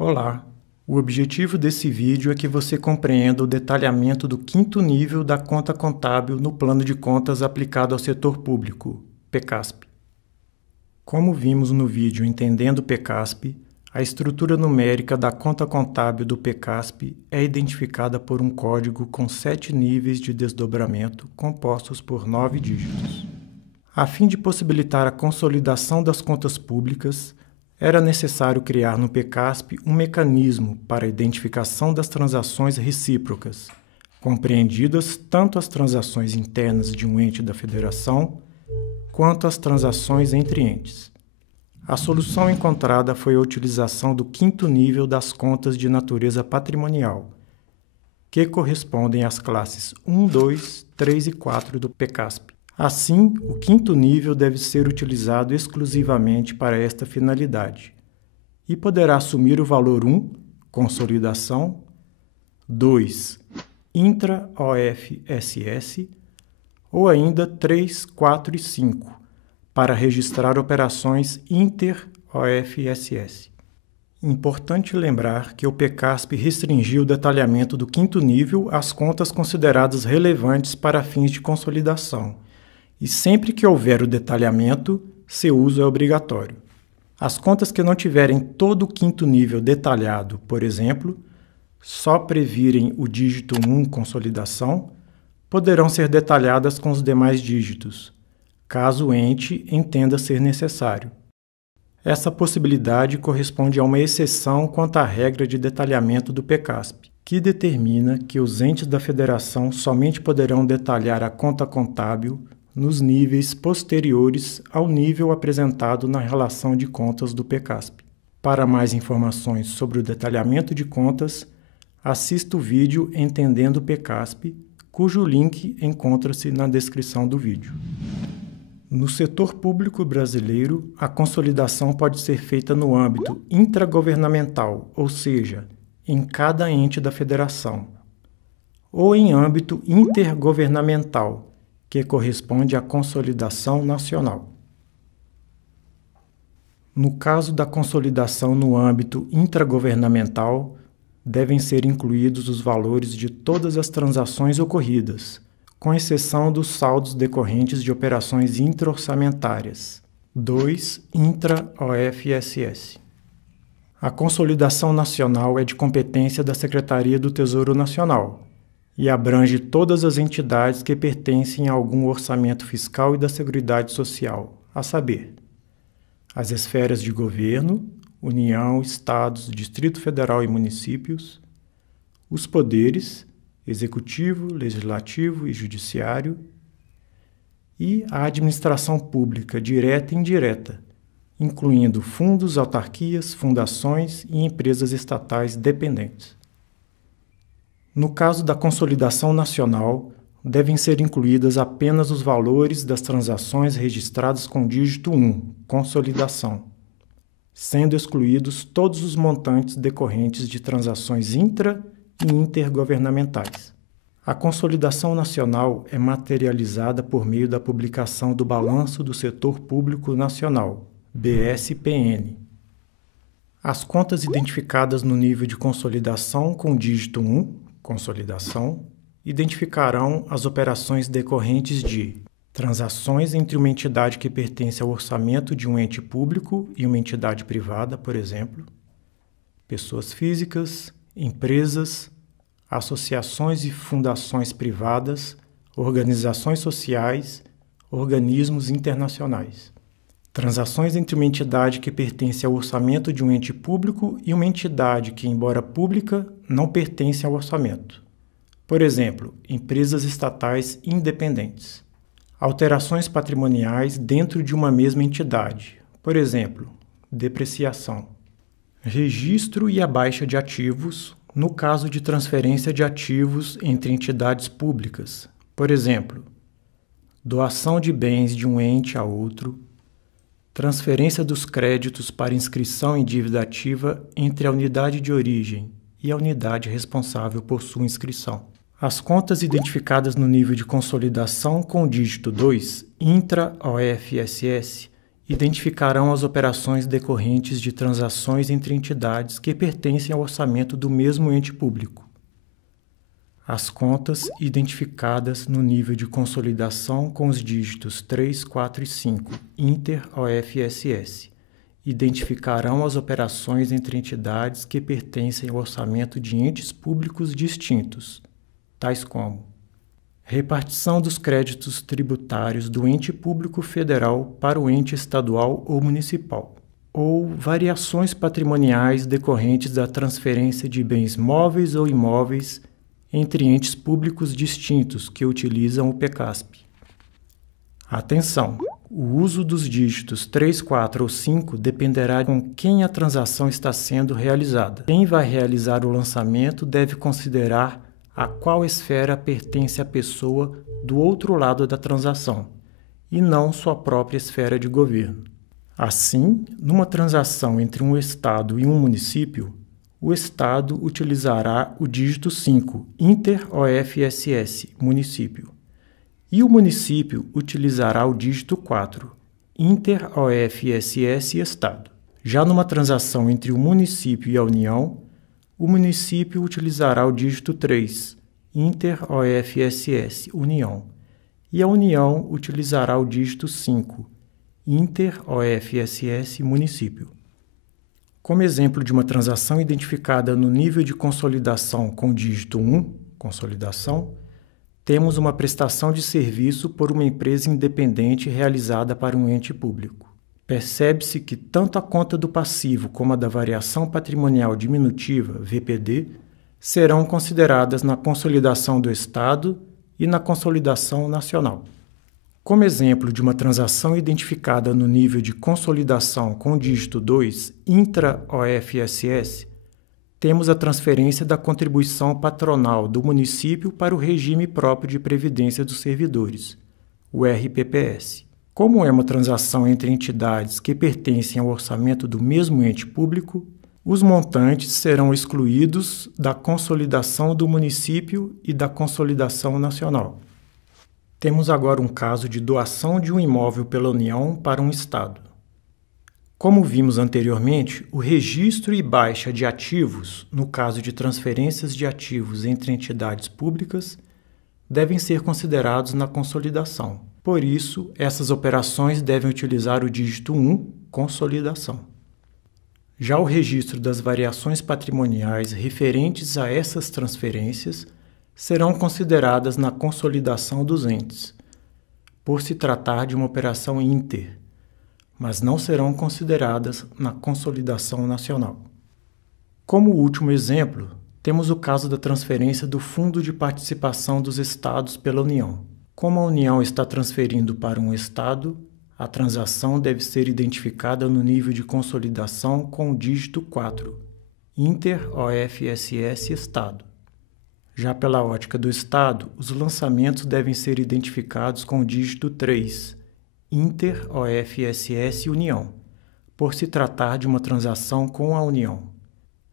Olá! O objetivo desse vídeo é que você compreenda o detalhamento do quinto nível da conta contábil no plano de contas aplicado ao setor público, PECASP. Como vimos no vídeo Entendendo PECASP, a estrutura numérica da conta contábil do PECASP é identificada por um código com 7 níveis de desdobramento compostos por 9 dígitos. A fim de possibilitar a consolidação das contas públicas, era necessário criar no PECASP um mecanismo para a identificação das transações recíprocas, compreendidas tanto as transações internas de um ente da federação, quanto as transações entre entes. A solução encontrada foi a utilização do quinto nível das contas de natureza patrimonial, que correspondem às classes 1, 2, 3 e 4 do PECASP. Assim, o quinto nível deve ser utilizado exclusivamente para esta finalidade e poderá assumir o valor 1, consolidação, 2, intra-OFSS, ou ainda 3, 4 e 5, para registrar operações inter-OFSS. Importante lembrar que o PECASP restringiu o detalhamento do quinto nível às contas consideradas relevantes para fins de consolidação, e sempre que houver o detalhamento, seu uso é obrigatório. As contas que não tiverem todo o quinto nível detalhado, por exemplo, só previrem o dígito 1 consolidação, poderão ser detalhadas com os demais dígitos, caso o ente entenda ser necessário. Essa possibilidade corresponde a uma exceção quanto à regra de detalhamento do PECASP, que determina que os entes da federação somente poderão detalhar a conta contábil nos níveis posteriores ao nível apresentado na relação de contas do PECASP. Para mais informações sobre o detalhamento de contas, assista o vídeo Entendendo PECASP, cujo link encontra-se na descrição do vídeo. No setor público brasileiro, a consolidação pode ser feita no âmbito intragovernamental, ou seja, em cada ente da federação, ou em âmbito intergovernamental, que corresponde à consolidação nacional. No caso da consolidação no âmbito intragovernamental, devem ser incluídos os valores de todas as transações ocorridas, com exceção dos saldos decorrentes de operações intra-orçamentárias. 2. Intra-OFSS. A consolidação nacional é de competência da Secretaria do Tesouro Nacional e abrange todas as entidades que pertencem a algum orçamento fiscal e da Seguridade Social, a saber, as esferas de governo, União, Estados, Distrito Federal e municípios, os poderes, Executivo, Legislativo e Judiciário, e a administração pública direta e indireta, incluindo fundos, autarquias, fundações e empresas estatais dependentes. No caso da consolidação nacional, devem ser incluídas apenas os valores das transações registradas com dígito 1, consolidação, sendo excluídos todos os montantes decorrentes de transações intra- e intergovernamentais. A consolidação nacional é materializada por meio da publicação do Balanço do Setor Público Nacional, BSPN. As contas identificadas no nível de consolidação com dígito 1, consolidação, identificarão as operações decorrentes de transações entre uma entidade que pertence ao orçamento de um ente público e uma entidade privada, por exemplo, pessoas físicas, empresas, associações e fundações privadas, organizações sociais, organismos internacionais. Transações entre uma entidade que pertence ao orçamento de um ente público e uma entidade que, embora pública, não pertence ao orçamento. Por exemplo, empresas estatais independentes. Alterações patrimoniais dentro de uma mesma entidade. Por exemplo, depreciação. Registro e a baixa de ativos, no caso de transferência de ativos entre entidades públicas. Por exemplo, doação de bens de um ente a outro, transferência dos créditos para inscrição em dívida ativa entre a unidade de origem e a unidade responsável por sua inscrição. As contas identificadas no nível de consolidação com o dígito 2, intra-OFSS, identificarão as operações decorrentes de transações entre entidades que pertencem ao orçamento do mesmo ente público. As contas identificadas no nível de consolidação com os dígitos 3, 4 e 5, inter-OFSS, identificarão as operações entre entidades que pertencem ao orçamento de entes públicos distintos, tais como repartição dos créditos tributários do ente público federal para o ente estadual ou municipal, ou variações patrimoniais decorrentes da transferência de bens móveis ou imóveis entre entes públicos distintos que utilizam o PECASP. Atenção! O uso dos dígitos 3, 4 ou 5 dependerá com quem a transação está sendo realizada. Quem vai realizar o lançamento deve considerar a qual esfera pertence a pessoa do outro lado da transação, e não sua própria esfera de governo. Assim, numa transação entre um Estado e um município, o Estado utilizará o dígito 5, inter-OFSS, município, e o município utilizará o dígito 4, inter-OFSS, Estado. Já numa transação entre o município e a União, o município utilizará o dígito 3, inter-OFSS, União, e a União utilizará o dígito 5, inter-OFSS, município. Como exemplo de uma transação identificada no nível de consolidação com o dígito 1, consolidação, temos uma prestação de serviço por uma empresa independente realizada para um ente público. Percebe-se que tanto a conta do passivo como a da variação patrimonial diminutiva, VPD, serão consideradas na consolidação do Estado e na consolidação nacional. Como exemplo de uma transação identificada no nível de consolidação com o dígito 2, intra-OFSS, temos a transferência da contribuição patronal do município para o regime próprio de previdência dos servidores, o RPPS. Como é uma transação entre entidades que pertencem ao orçamento do mesmo ente público, os montantes serão excluídos da consolidação do município e da consolidação nacional. Temos agora um caso de doação de um imóvel pela União para um Estado. Como vimos anteriormente, o registro e baixa de ativos, no caso de transferências de ativos entre entidades públicas, devem ser considerados na consolidação. Por isso, essas operações devem utilizar o dígito 1, consolidação. Já o registro das variações patrimoniais referentes a essas transferências serão consideradas na consolidação dos entes, por se tratar de uma operação inter, mas não serão consideradas na consolidação nacional. Como último exemplo, temos o caso da transferência do Fundo de Participação dos Estados pela União. Como a União está transferindo para um Estado, a transação deve ser identificada no nível de consolidação com o dígito 4, inter-OFSS, Estado. Já pela ótica do Estado, os lançamentos devem ser identificados com o dígito 3, inter-OFSS, União, por se tratar de uma transação com a União.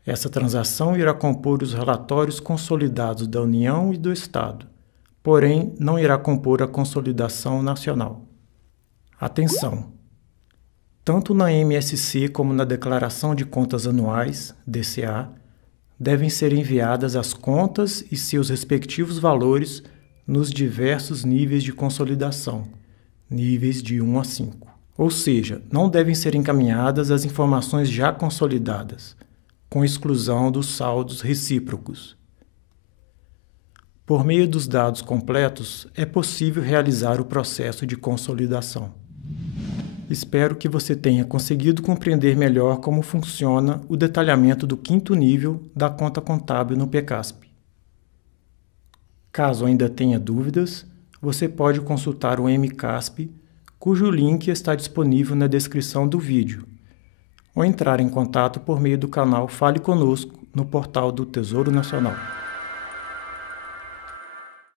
Essa transação irá compor os relatórios consolidados da União e do Estado, porém não irá compor a consolidação nacional. Atenção! Tanto na MSC como na Declaração de Contas Anuais, DCA, devem ser enviadas as contas e seus respectivos valores nos diversos níveis de consolidação, níveis de 1 a 5. Ou seja, não devem ser encaminhadas as informações já consolidadas, com exclusão dos saldos recíprocos. Por meio dos dados completos, é possível realizar o processo de consolidação. Espero que você tenha conseguido compreender melhor como funciona o detalhamento do 5º nível da conta contábil no PECASP. Caso ainda tenha dúvidas, você pode consultar o MCASP, cujo link está disponível na descrição do vídeo, ou entrar em contato por meio do canal Fale Conosco no portal do Tesouro Nacional.